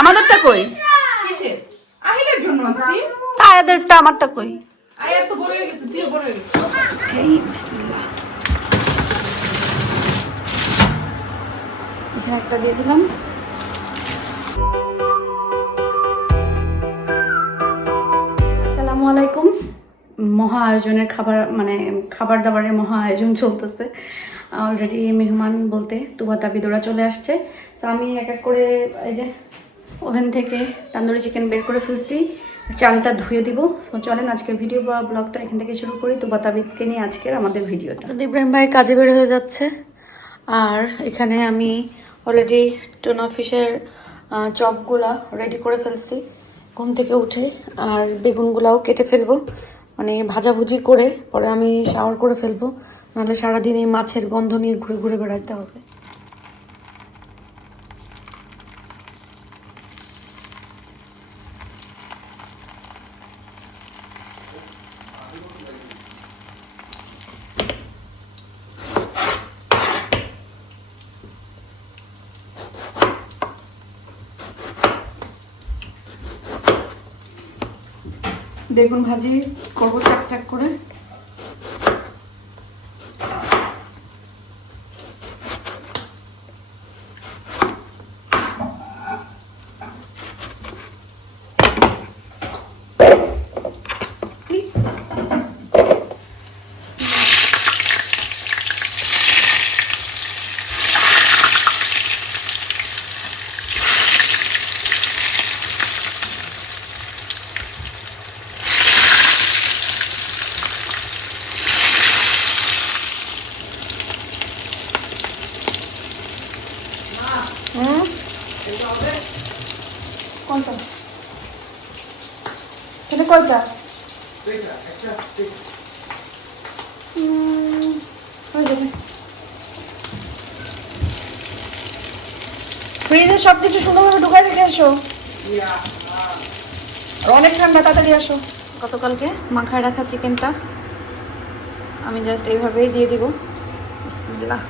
আমাদেরটা কই? কিসের? আহিলের জন্য আনছি। আয়াদেরটা আমারটা কই? আয়া তো বড় হয়ে গেছে, তুইও বড় হয়ে গেছিস। এই বিসমিল্লাহ। এখানে একটা দিয়ে দিলাম। আসসালামু আলাইকুম। মহা আয়োজনের খাবার মানে খাবার দাবারের মহা আয়োজন চলতেছে। অলরেডি মেহমান বলতে তুবা তাবিদোরা চলে আসছে। তো আমি এক এক করে এই যে ওভেন থেকে তান্দুরি চিকেন বের করে ফেলছি, চালটা ধুয়ে দিব। তো চলেন আজকের ভিডিও বা ব্লগটা এখান থেকে শুরু করি। তুবা তাবিদকে নিয়ে আজকের আমাদের ভিডিওটা। ইব্রাহিম ভাই কাজে বের হয়ে যাচ্ছে, আর এখানে আমি অলরেডি টুনা ফিশের চপগুলা রেডি করে ফেলছি ঘুম থেকে উঠে। আর বেগুনগুলাও কেটে ফেলবো, মানে ভাজাভুজি করে পরে আমি শাওয়ার করে ফেলবো, নাহলে সারাদিন এই মাছের গন্ধ নিয়ে ঘুরে ঘুরে বেড়াতে হবে। বেগুন ভাজি করবো চাক চাক করে। কোনটা? তাহলে কয়টা? ফ্রিজে সবকিছু সুন্দরভাবে ঢুকাই রেখে আসো, আর অনেক ঠান্ডা, তাড়াতাড়ি আসো। গতকালকে মাখায় রাখা চিকেনটা আমি জাস্ট এইভাবেই দিয়ে দিব। বিসমিল্লাহ।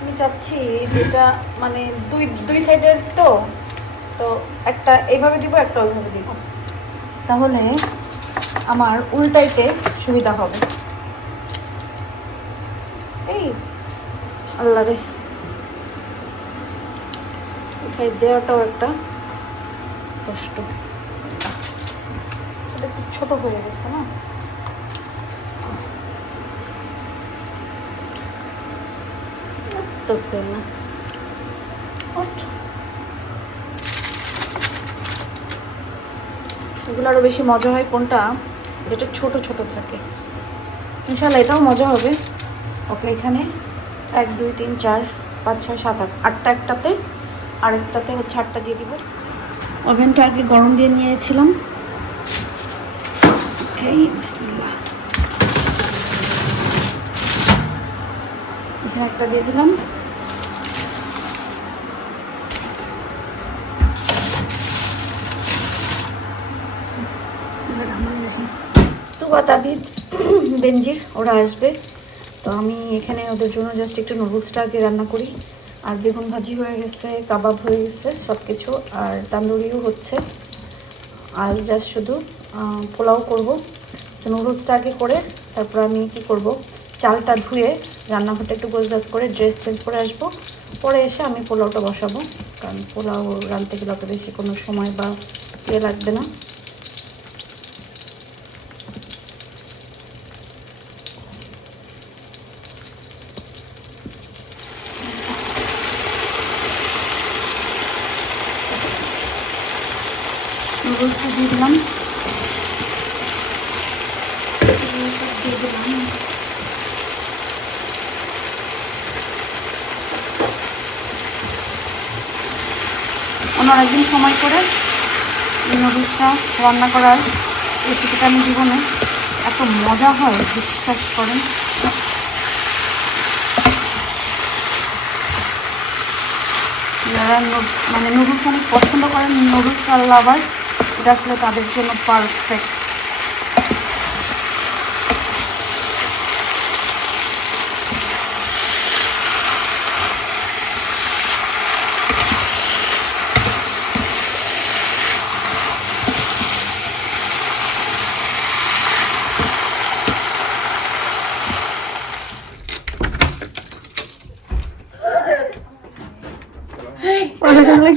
আমি চাচ্ছি যেটা মানে দুই সাইডের তো তো একটা এইভাবে দিব, একটা ওইভাবে দিব, তাহলে আমার উল্টাইতে সুবিধা হবে। এই আল্লাহ রে, উঠাই দেওয়াটাও একটা কষ্ট। এটা একটু ছোট হয়ে গেছে না? না এগুলো আরো বেশি মজা হয় কোনটা, যেটা ছোট ছোট থাকে। ইনশাল্লাহ এটাও মজা হবে। ওকে, এখানে 1 2 3 4 5 6 7 8 আটটা একটাতে, আরেকটাতে হচ্ছে 8টা দিয়ে দিব। ওভেনটা আগে গরম দিয়ে নিয়েছিলাম। এই বিসমিল্লাহ, এখানে একটা দিয়ে দিলাম। তুবা তাবিদ বেনজির ওরা আসবে, তো আমি এখানে ওদের জন্য জাস্ট একটু নুডলসটা আগে রান্না করি। আর বেগুন ভাজি হয়ে গেছে, কাবাব হয়ে গেছে সব কিছু, আর তান্দুরিও হচ্ছে। আর জাস্ট শুধু পোলাও করবো। তো নুডলসটা আগে করে তারপর আমি কি করব, চালটা ধুয়ে রান্নাঘরটা একটু গোছগাছ করে ড্রেস চেঞ্জ করে আসবো। পরে এসে আমি পোলাওটা বসাবো, কারণ পোলাও রান্নতে গেলে অত বেশি কোনো সময় বা ইয়ে লাগবে না। নুডলসটা দিয়ে দিলাম, দিয়ে দিলাম। অন্য একদিন সময় করে এই নুডলসটা রান্না করার রেসিপিটা আমি দিব না, এত মজা হয় বিশ্বাস করেন। যারা মানে নুডলস অনেক পছন্দ করেন, নুডলস লাভার, এটা আসলে তাদের জন্য পারফেক্ট।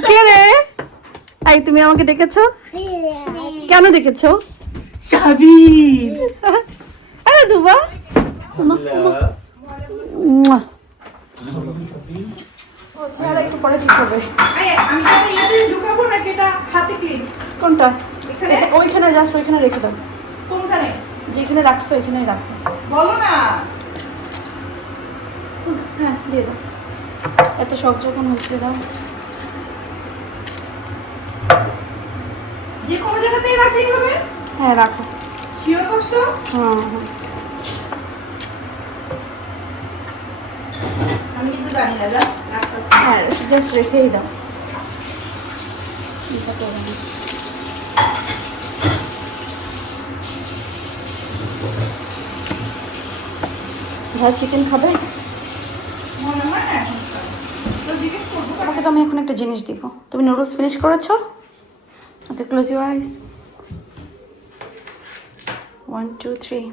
কে রে? এই তুমি আমাকে ডেকেছো? কেন ডেকেছো? সাবির আরে দুবা চেহারা একটু পরে ঠিক হবে। আমি তো ইয়াতে ঢুকাবো না, কেটা হাতে ক্লিপ কোনটা? এখানে? ওইখানে, জাস্ট ওইখানে রেখে দাও। কোনখানে যেখানে রাখছো ওইখানেই রাখো। বলো না। হ্যাঁ দিয়ে দাও, এত শখ যখন হয়েছে দাও। যে কোনো জায়গাতেই রাখলেই হবে? হ্যাঁ রাখো। শিওর করছো? হ্যাঁ হ্যাঁ আমি কিন্তু জানি না, যা রাখতেছি। হ্যাঁ জাস্ট রেখেই দাও। ভাই চিকেন খাবে? মনে হয় না এখন খাবো। তো জিজ্ঞেস করবো। তোমাকে তো আমি এখন একটা জিনিস দিব। তুমি নুডলস ফিনিশ করেছো? ওকে, ক্লোজ ইউর আইস। 1 2 3।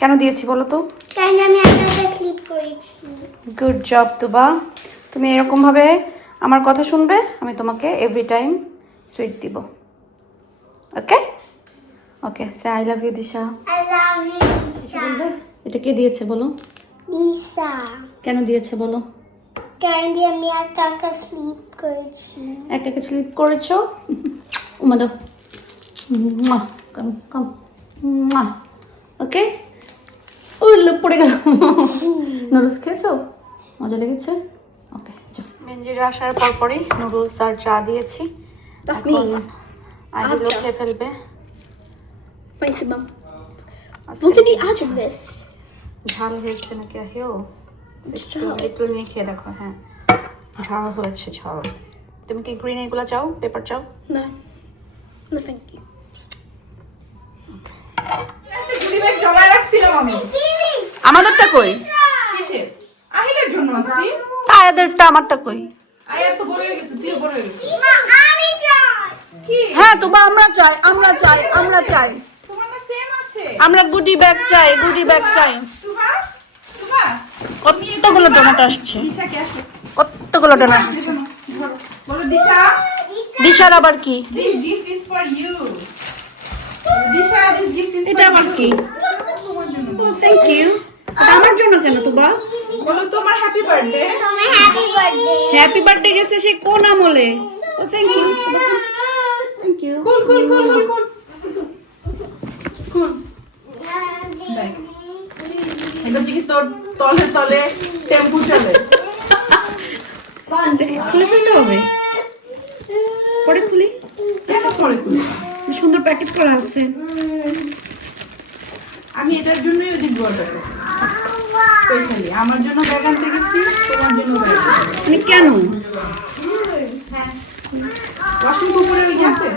কেন দিয়েছি বলো তো? কারণ আমি আপনাকে স্লিপ করেছি। গুড জব তুবা। তুমি এরকমভাবে আমার কথা শুনবে, আমি তোমাকে এভরি টাইম সুইট দিব। Okay okay, say I love you Disha. I love you Disha. এটা কে দিয়েছে বলো? দিশা। কেন দিয়েছে বলো? কারণ আমি একা স্লিপ করেছি। একা একা স্লিপ করেছো? উমা দাও। কাম কাম। ওকে। ও পড়ে গেল। নুডলস খেয়েছো? মজা লেগেছে? ওকে চল। মেঞ্জিরা আসার পর পরই নুডলস আর চা দিয়েছি। আইডিলো খেয়ে ফেলবে। Wait, Mom. What did he add in this? ঝাল হয়েছে নাকি আহিও? একটু নিয়ে খেয়ে দেখো। হ্যাঁ ঝাল হয়েছে, ঝাল। তুমি কি গ্রিন এগুলো চাও? পেপার চাও? No. No, thank you. একটা গুড়ি ব্যাগ জমায় রাখছিলাম আমি। আমাদেরটা কই? কিসের? আহিলের জন্য আনছি। তাদেরটা আমারটা কই? আয়াত তো বড় হয়ে গেছে, তুইও বড় হয়ে গেছিস। আমি যাই। কি? হ্যাঁ তোবা আমরা চাই, আমরা চাই, আমরা চাই। তোমার না সেম আছে। আমরা গুডি ব্যাগ চাই, গুডি ব্যাগ চাই। তুবা তুবা কতগুলো ডোনাট আসছে, দিশা কে আসে? কতগুলো ডোনাট আসছে। বলো দিশা, দিশার আবার কি? this gift is for you. Disha, this gift is for you. এটা আবার কি? তোমার জন্য। Thank you. আমার জন্য কেন তোবা? বলো তোমার হ্যাপি বার্থডে। তোমার হ্যাপি বার্থডে। হ্যাপি বার্থডে গেছে সে কোন আমলে? ও thank you, thank you. Cool cool cool cool cool cool. দেখ এটা হচ্ছে কি তোর তলে তলে টেম্পু চলে। খুলে ফেলতে হবে, পরে খুলি। এটা পরে খুল। সুন্দর প্যাকেট করা আছে। আমি এটার জন্যই ওই দিন অর্ডার করেছি স্পেশালি। আমার জন্য ব্যাগ আনতে গেছি, তোমার জন্য ব্যাগ। মানে কেন? হ্যাঁ ওয়াশিং কুকুরের ওই আছে।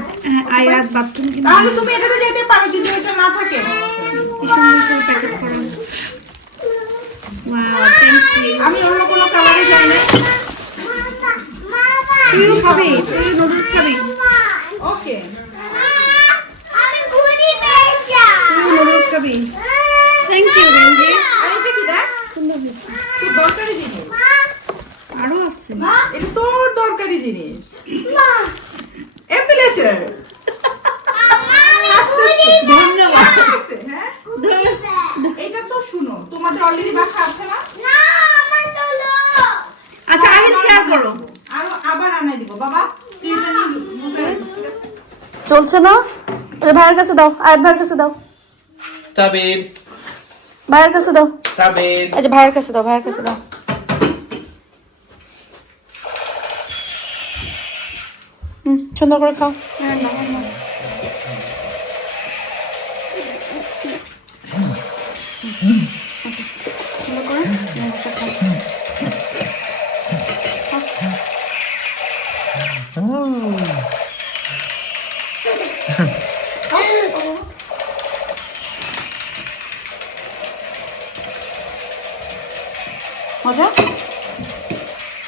আয়াত বাথরুম কিনা তাহলে তুমি এটাতে যেতে পারো যদি এটা না থাকে। কি সুন্দর করে প্যাকেট করা। Wow, thank you. আমি অন্য কোনো কালারে যাই না। তুইও খাবি? তুই নুডলস খাবি? ওকে আমি গুডি পেয়েছি। তুই নুডলস খাবি? Thank you Renji. আর এটা কি দেখ, সুন্দর হয়েছে। তোর দরকারি জিনিস। আরো আসছে। এটা তোর দরকারি জিনিস। এপিলেটার ধন্যবাদ। আছে। হ্যাঁ এটা তো শুনো, তোমাদের অলরেডি বাসা আছে না? না, আমার চলো। আচ্ছা আহিল শেয়ার করো। আরো আবার আনাই দিব বাবা। তুই এটা নিয়ে ঢুকে রাখ, ঠিক আছে? চলছে না? ওই ভাইয়ের কাছে দাও, আয়াত ভাইয়ের কাছে দাও, সাবির, ভাইয়ের কাছে দাও। সাবির। এই যে ভাইয়ের কাছে দাও, ভাইয়ের কাছে দাও। সুন্দর করে খাও। মজা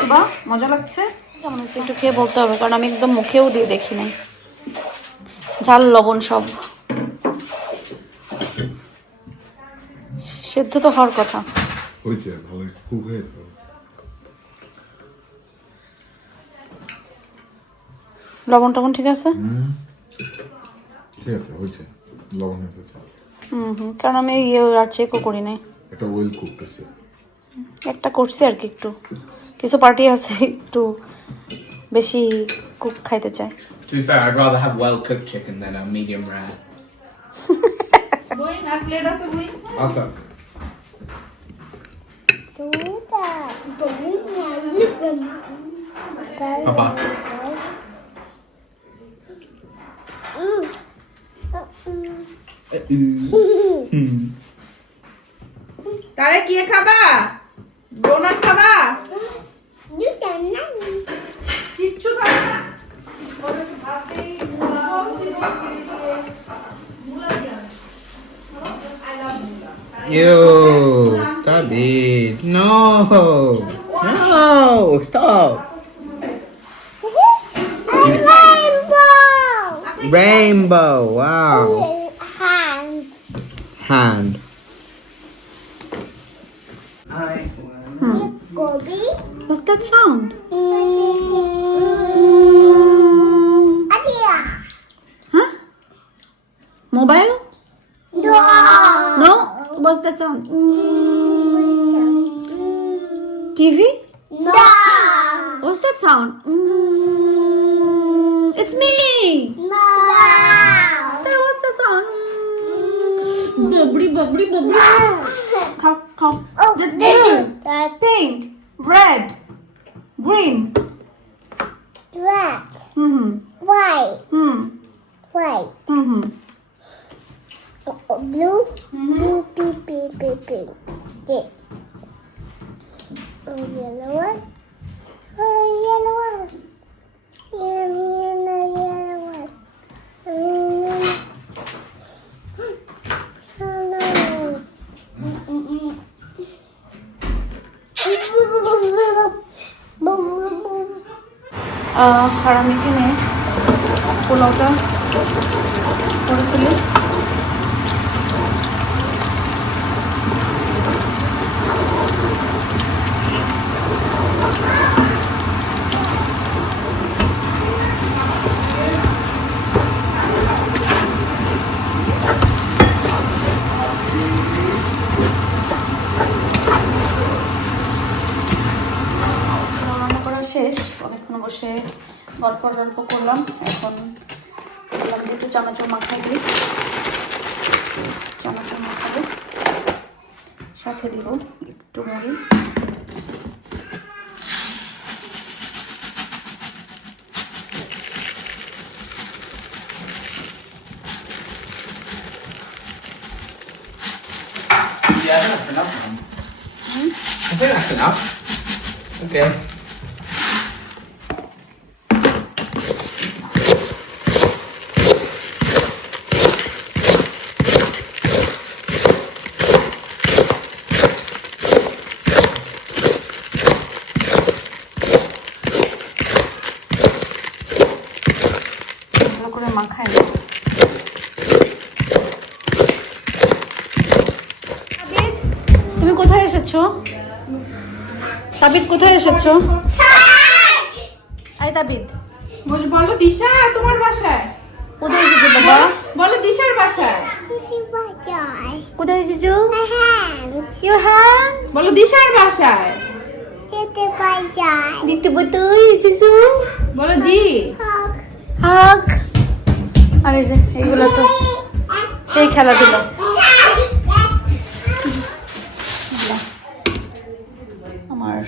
বা মজা লাগছে? কেমন হচ্ছে একটু খেয়ে বলতে হবে, কারণ আমি একদম মুখেও দিয়ে দেখি নাই। ঝাল লবণ সব সেদ্ধ তো হওয়ার কথা। হয়েছে ভালো কুক হয়েছে। লবণ টবণ ঠিক আছে? ঠিক আছে হয়েছে, লবণ হয়েছে। কারণ আমি ইয়ে আর চেকও করি নাই। এটা ওয়েল কুক হয়েছে। একটা করছি আর কি, একটু কিছু পার্টি আছে একটু বেশি কুক খাইতে চায়। To be fair, I'd rather have well cooked chicken than a medium rare. বই না প্লেট আছে বই? আচ্ছা আচ্ছা। Papa. তারে কি খাবা? ডোনাট খাবা? কিচ্ছু খাবে না? Ew, David. No. No, stop. Rainbow. Wow. Hand. What's that sound? Huh? Mobile? No? What's that sound? TV? What's that sound? It's me! What's that sound? Bubbly, bubbly, bubbly. Come. That's blue. Pink. Red. Green. White. Blue, blue, pink. This. Yellow one. Yellow one. Yellow one. আর আমি এখানে পোলাওটা করে ফেলি। রান্না করা শেষ, অনেকক্ষণ বসে গল্প করলাম। এখন বললাম যে একটু চানাচুর মাখাই দিই। চানাচুর মাখাবো, সাথে দিব একটু মুড়ি। Yeah, that's enough. I think that's enough. Okay. ভালো করে মাখাই। তুমি কোথায় এসেছো? তাবিদ কোথায় এসেছো? আই তাবিদ বলো দিশা তোমার বাসায়। কোথায় এসেছো বাবা? বলো দিশার বাসায়। কোথায় এসেছো? Your hands. বলো দিশার বাসায়। দেখতে কোথায় এসেছো? বলো জি। হাগ। আরে যে এইগুলো তো সেই খেলাধুলা। আমার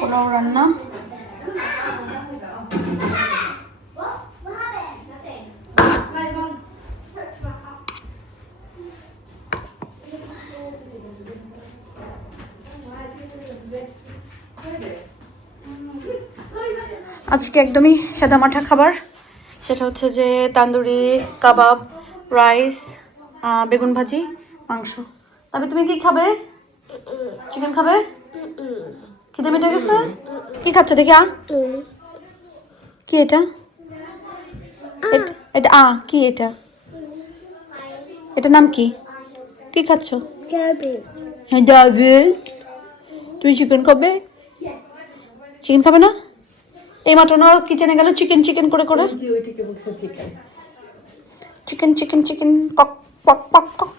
পোলাও রান্না। আজকে একদমই সাদামাঠা খাবার, সেটা হচ্ছে যে তান্দুরি কাবাব, রাইস, বেগুন ভাজি, মাংস। তবে তুমি কি খাবে? চিকেন খাবে? খিদে মিটে গেছে? কি খাচ্ছ দেখি? কি এটা? এটা কি এটা? এটার নাম কি? কি খাচ্ছ? হ্যাঁ, ডাবেট। তুমি চিকেন খাবে? চিকেন খাবে না? এই মাত্র না কিচেনে গেল চিকেন করে করে। চিকেন কক পক পক কক।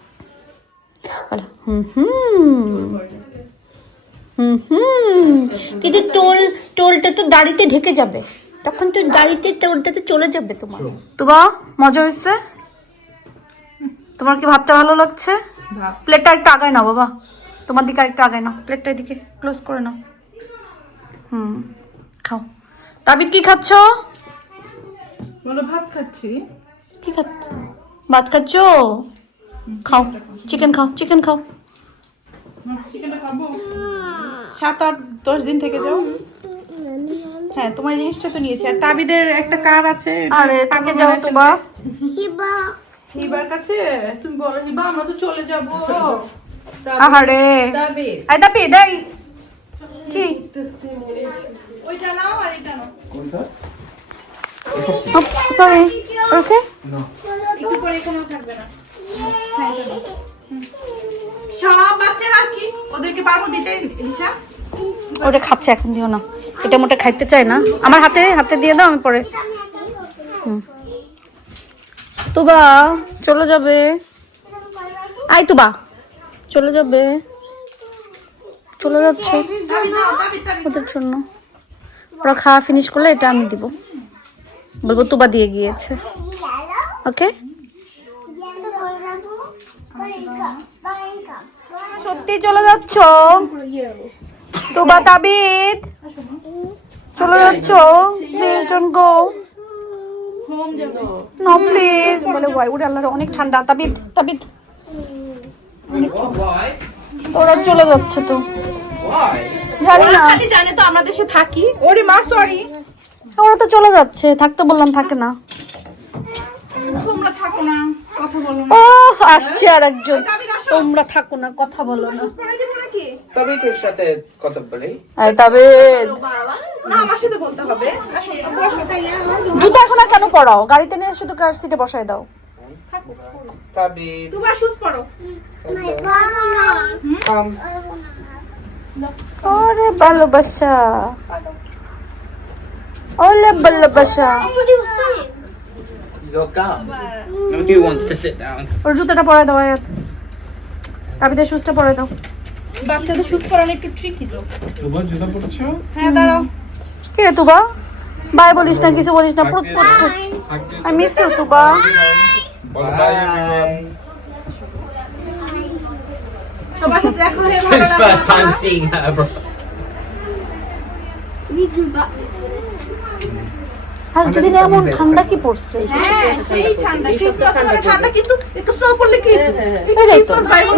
কিন্তু টোলটা তো দাড়িতে ঢেকে যাবে, তখন তো দাড়িতে টোলটা তো চলে যাবে তোমার। তোমা মজা হয়েছে? তোমার কি ভাতটা ভালো লাগছে? প্লেটটা একটু আগায় নাও বাবা, তোমার দিকে আরেকটু আগায় নাও, প্লেটটা এদিকে ক্লোজ করে নাও। খাও। তাবিদ কি খাচ্ছ? বলো ভাত খাচ্ছি। কি খাচ্ছ? ভাত খাচ্ছ? খাও, চিকেন খাও। চিকেনটা খাবো। 7-8-10 দিন থেকে যাও। হ্যাঁ, তোমার এই জিনিসটা তো নিয়েছি। আর তাবিদের একটা কার আছে। আরে থেকে যাও তোমা। হিবার কাছে তুমি বলো, হিবা আমরা তো চলে যাব। আহারে আই তাবিদ এই কি ওইটা নাও আর এটা নাও। কোনটা? Sorry okay. একটু পরে এখানেও থাকবে না। হ্যাঁ, এটা নাও। সব বাচ্চারা কি ওদেরকে পারবো দিতে লিসা? ওটা খাচ্ছে, এখন দিও না, এটা মোটা খাইতে চায় না। আমার হাতে দিয়ে দাও, আমি পরে। তুবা চলে যাবে। আই তুবা চলে যাবে, চলে যাচ্ছে ওদের জন্য। ওরা খাওয়া ফিনিশ করলে এটা আমি দিব, বলবো তুবা দিয়ে গিয়েছে। ওকে, সত্যি চলে যাচ্ছ তুবা? তাবিদ চলে যাচ্ছ? Please don't go. হোম যাব। No please. বলে ওয়াই উড়ে আল্লাহর অনেক ঠান্ডা। তাবিদ Why? তোরা চলে যাচ্ছে তো, Why? জানি না। খালি জানে তো আমরা দেশে থাকি। ওরে মা সরি। ওরা তো চলে যাচ্ছে, থাকতে বললাম থাকে না। তোমরা থাকো না, কথা বলো না। ও আসছে আর একজন, তোমরা থাকো না, কথা বলো না। পড়াই দেব নাকি? তবে তোর সাথে কথা বলি। এই তাবিদ না, আমার সাথে বলতে হবে। আসো, বসো ভাইয়া। জুতা এখন আর কেন পরাও? গাড়িতে নিয়ে শুধু কার সিটে বসায় দাও। তবে তুমি শুজ পড়ো। কাম ওরে ভালোবাসা, ওলে ভালোবাসা। your gum. Nobody wants to sit down. ওর জুতাটা পরায় দাও আয়াত, তাবিদের শুজটা পরায় দাও। বাচ্চাদের শুজ পরানো একটু ট্রিকি তো। তোমার জুতা পড়েছো? হ্যাঁ, দাঁড়াও। কি রে তুবা, বাই বলিস না, কিছু বলিস না, পুত পুত। I miss you Tuba. বল বাই। সবার সাথে দেখা হয়ে It's ভালো his লাগলো। first time seeing her, bro. আজ দুদিনে এমন ঠান্ডা কি পড়ছে? হ্যাঁ, সেই ঠান্ডা। ক্রিসমাস মানে ঠান্ডা, কিন্তু একটু স্নো পড়লে কি? এটাই তো। ক্রিসমাস বাইরে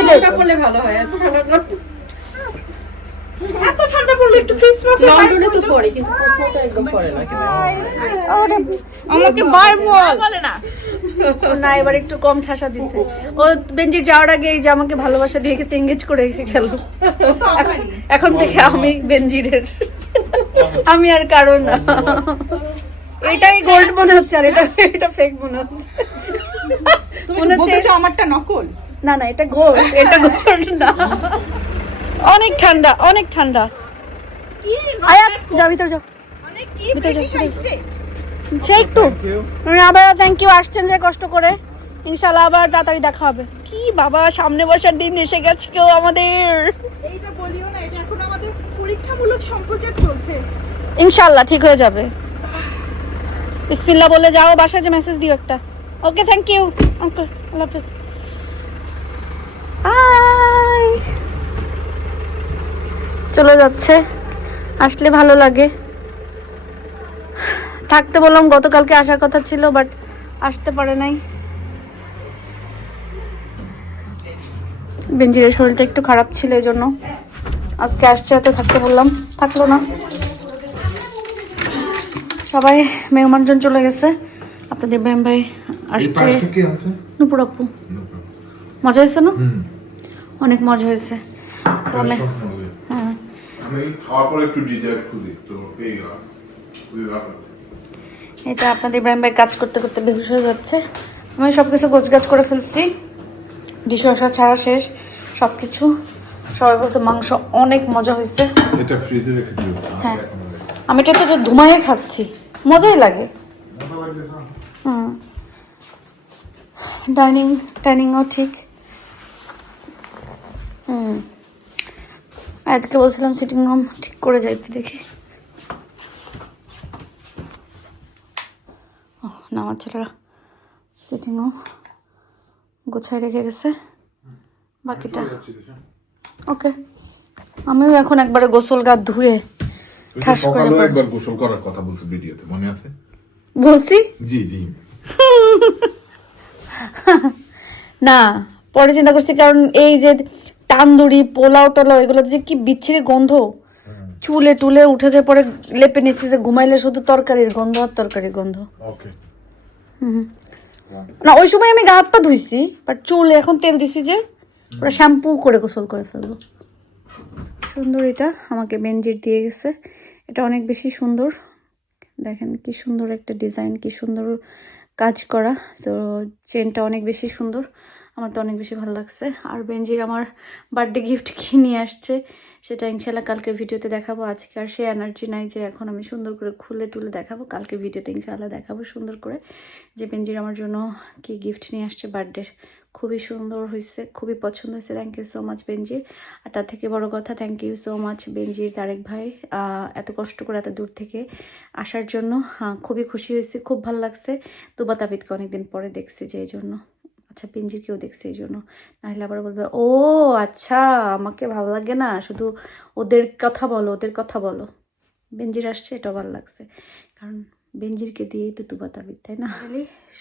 এটাই তো। পড়লে ভালো হয়। এত ঠান্ডা পড়লে একটু ক্রিসমাস লন্ডনে তো পড়ে, কিন্তু ক্রিসমাসটা একদম পড়ে না। আমাকে বাই বলে না। না, এবার একটু কম ঠাসা দিছে। ও বেঞ্জির যাওয়ার আগে এই যে আমাকে ভালোবাসা দিয়ে গেছে, এঙ্গেজ করে গেল। এখন থেকে আমি বেঞ্জিরের, আমি আর কারো না। এটাই গোল্ড মনে হচ্ছে, আর এটা ফেক মনে হচ্ছে। মনে হচ্ছে আমারটা নকল। না না, এটা গোল্ড, এটা গোল্ড না। অনেক ঠান্ডা, অনেক ঠান্ডা। কি আয়াত যাও, ভিতরে যাও। মানে কি ভিতরে যাও, ব্রিটিশ আসছে? সে একটু আবার থ্যাংক ইউ, আসছেন যে কষ্ট করে। ইনশাল্লাহ আবার তাড়াতাড়ি দেখা হবে। কি বাবা, সামনে বসার দিন এসে গেছে কেউ আমাদের। এইটা বলিও না, এটা এখন আমাদের পরীক্ষামূলক সম্প্রচার চলছে। ইনশাল্লাহ ঠিক হয়ে যাবে। বিসমিল্লাহ বলে যাও, বাসায় যে মেসেজ দিও একটা। ওকে, থ্যাংক ইউ আঙ্কেল, আল্লাহ হাফেজ। বাই। চলে যাচ্ছে, আসলে ভালো লাগে। থাকতে বললাম, গতকালকে আসার কথা ছিল, বাট আসতে পারে নাই। বেঞ্জিরের শরীরটা একটু খারাপ ছিল, এই জন্য আজকে আসছে, এত থাকতে বললাম, থাকলো না। সবাই মেহমানজন চলে গেছে। আপনাদের ইব্রাহিম ভাই আসছে, কি আছে? নুপুর আপু। মজা হয়েছে না? অনেক মজা হয়েছে। তো হ্যাঁ আমি খাওয়ার পরে একটু ডিজার্ট খুঁজি তো এই খুবই ভালো। এটা আপনাদের ইব্রাহিম ভাই কাজ করতে করতে বেহুশ হয়ে যাচ্ছে। আমি সব কিছু গোছগাছ করে ফেলছি, ডিশওয়াশার ছাড়া শেষ সব কিছু। সবাই বলছে মাংস অনেক মজা হয়েছে। এটা ফ্রিজে রেখে দিও। হ্যাঁ আমি এটা তো ধুমাইয়ে খাচ্ছি, মজাই লাগে। হুম ডাইনিংও ঠিক। আজকে বলছিলাম সিটিং রুম ঠিক করে যাইতে দেখি। না আমার ছেলেরা সিটিং রুম গোছায় রেখে গেছে, বাকিটা ওকে। আমিও এখন একবারে গোসল গা ধুয়ে ঠাস করে সকালে একবার গোসল করার কথা বলছি ভিডিওতে, মনে আছে? বলছি জি জি। না পরে চিন্তা করছি, কারণ এই যে তান্দুরি পোলাও টোলাও এগুলো যে কি বিচ্ছিরি গন্ধ, চুলে টুলে উঠেছে। পরে লেপে নিচ্ছি যে ঘুমাইলে শুধু তরকারির গন্ধ আর তরকারির গন্ধ। ওকে। না ওই সময় আমি গা হাত পা ধুইছি, বাট চুলে এখন তেল দিছি যে পুরো শ্যাম্পু করে গোসল করে ফেলবো। সুন্দর, এটা আমাকে বেনজির দিয়ে গেছে। এটা অনেক বেশি সুন্দর, দেখেন কি সুন্দর একটা ডিজাইন, কি সুন্দর কাজ করা। তো চেনটা অনেক বেশি সুন্দর, আমার তো অনেক বেশি ভালো লাগছে। আর বেনজির আমার বার্থডে গিফট কি নিয়ে আসছে সেটা ইনশাল্লাহ কালকের ভিডিওতে দেখাবো। আজকে আর সে এনার্জি নাই যে এখন আমি সুন্দর করে খুলে টুলে দেখাবো। কালকের ভিডিওতে ইনশাল্লাহ দেখাবো সুন্দর করে যে বেনজির আমার জন্য কি গিফট নিয়ে আসছে বার্থডে। খুবই সুন্দর হয়েছে, খুবই পছন্দ হয়েছে। থ্যাংক ইউ সো মাচ বেনজির। আর তার থেকে বড় কথা থ্যাংক ইউ সো মাচ বেনজির তারেক ভাই, এত কষ্ট করে এত দূর থেকে আসার জন্য। খুবই খুশি হয়েছি, খুব ভালো লাগছে। তুবা তাবিদকে অনেকদিন পরে দেখছি যে এই জন্য, আচ্ছা বেনজিরকেও দেখছি এই জন্য, নাহলে আবার বলবে ও আচ্ছা আমাকে ভালো লাগে না, শুধু ওদের কথা বলো ওদের কথা বলো। বেনজির আসছে এটাও ভালো লাগছে, কারণ বেনজিরকে দিয়েই তো তুবা তাবিদ, তাই না?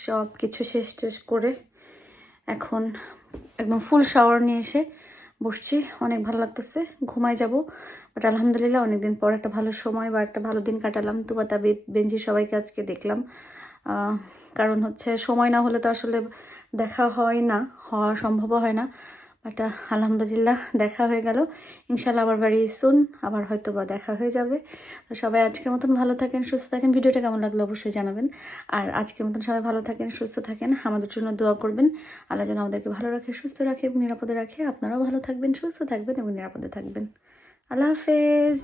সব কিছু শেষ টেষ করে এখন একদম ফুল শাওয়ার নিয়ে এসে বসছি। অনেক ভালো লাগতেছে, ঘুমাই যাব। বাট আলহামদুলিল্লাহ অনেকদিন পর একটা ভালো সময় বা একটা ভালো দিন কাটালাম। তুবা তাবিদ বেনজির সবাইকে আজকে দেখলাম। কারণ হচ্ছে সময় না হলে তো আসলে দেখা হয় না, হওয়া সম্ভব হয় না। বাট আলহামদুলিল্লাহ দেখা হয়ে গেল। ইনশাল্লাহ আবার ভেরি সুন আবার হয়তো বা দেখা হয়ে যাবে। তো সবাই আজকের মতন ভালো থাকেন, সুস্থ থাকেন। ভিডিওটা কেমন লাগলো অবশ্যই জানাবেন। আর আজকের মতন সবাই ভালো থাকেন, সুস্থ থাকেন, আমাদের জন্য দোয়া করবেন। আল্লাহ যেন আমাদেরকে ভালো রাখে, সুস্থ রাখে এবং নিরাপদে রাখে। আপনারাও ভালো থাকবেন, সুস্থ থাকবেন এবং নিরাপদে থাকবেন। আল্লাহ হাফেজ।